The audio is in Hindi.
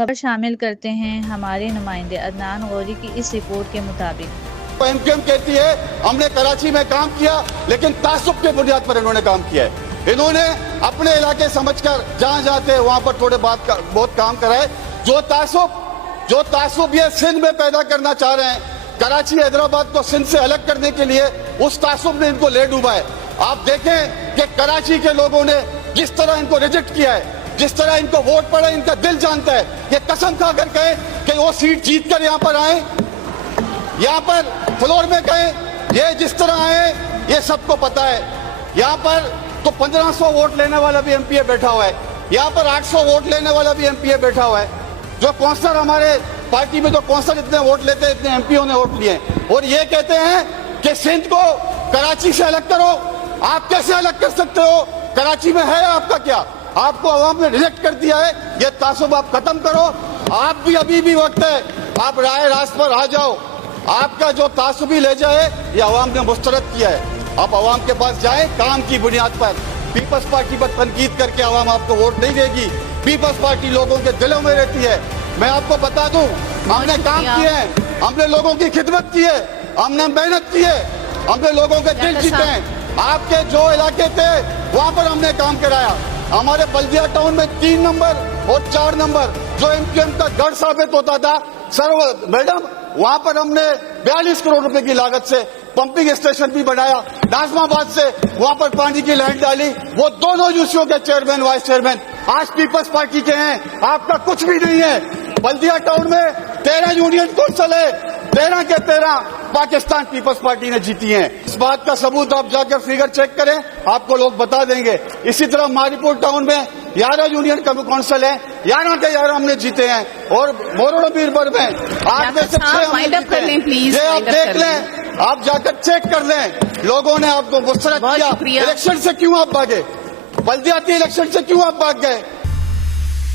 खबर शामिल करते हैं हमारे नुमाइंदे अदनान गौरी की इस रिपोर्ट के मुताबिक। एमक्यूएम कहती है हमने कराची में काम किया, लेकिन तासुब के बुनियाद पर इन्होंने काम किया है। इन्होंने अपने इलाके समझकर जहां जाते हैं वहां पर थोड़े बहुत काम करा है। जो तासुब ये सिंध में पैदा करना चाह रहे हैं, कराची हैदराबाद को सिंध से अलग करने के लिए, उस तासुब ने इनको ले डूबा है। आप देखें कि कराची के लोगों ने जिस तरह इनको रिजेक्ट किया है, जिस तरह इनको वोट पड़े, इनका दिल जानता है। ये कसम खाकर कहे कि वो सीट जीत कर यहाँ पर आए, यहाँ पर फ्लोर में कहे, ये जिस तरह आए ये सबको पता है। यहाँ पर तो 1500 वोट लेने वाला भी एमपीए बैठा हुआ है, यहाँ पर 800 वोट लेने वाला भी एमपीए बैठा हुआ है। जो कौंसलर हमारे पार्टी में, जो कौंसलर इतने वोट लेते हैं, इतने एमपीओ ने वोट लिए, और ये कहते हैं कि सिंध को कराची से अलग करो। आप कैसे अलग कर सकते हो? कराची में है आपका क्या? आपको अवाम ने रिजेक्ट कर दिया है। ये तासुब आप खत्म करो। आप भी अभी भी वक्त है, आप राय रास्त पर आ जाओ। आपका जो तासुबी ले जाए ये अवाम ने मुस्तरद किया है। आप अवाम के पास जाए काम की बुनियाद पर। पीपल्स पार्टी पर तनकीद करके अवाम आपको वोट नहीं देगी। पीपल्स पार्टी लोगों के दिलों में रहती है। मैं आपको बता दूं, हमने काम किए हैं, हमने लोगों की खिदमत की है, हमने मेहनत की है, हमने लोगों के दिल जीते हैं। आपके जो इलाके थे वहां पर हमने काम कराया। हमारे बल्दिया टाउन में 3 नंबर और 4 नंबर जो एमक्यूएम का गढ़ साबित होता था, सर मैडम, वहां पर हमने 42 करोड़ रुपए की लागत से पंपिंग स्टेशन भी बनाया। नाजमाबाद से वहां पर पानी की लाइन डाली। वो दोनों यूसीओ के चेयरमैन, वाइस चेयरमैन आज पीपल्स पार्टी के हैं। आपका कुछ भी नहीं है। बल्दिया टाउन में 13 यूनियन कौंसिल है, 13 के 13 पाकिस्तान पीपल्स पार्टी ने जीती हैं। इस बात का सबूत आप जाकर फिगर चेक करें, आपको लोग बता देंगे। इसी तरह मारीपुर टाउन में 11 यूनियन कौंसिल है, 11 के 11 हमने जीते हैं। और मोरडो बीरबर में 8 में से 6 हमने जीते हैं। ये आप देख लें, आप जाकर चेक कर लें। लोगों ने आपको मुस्तरद किया। इलेक्शन से क्यों आप भागे? बल्दियाती इलेक्शन से क्यों आप भाग गए?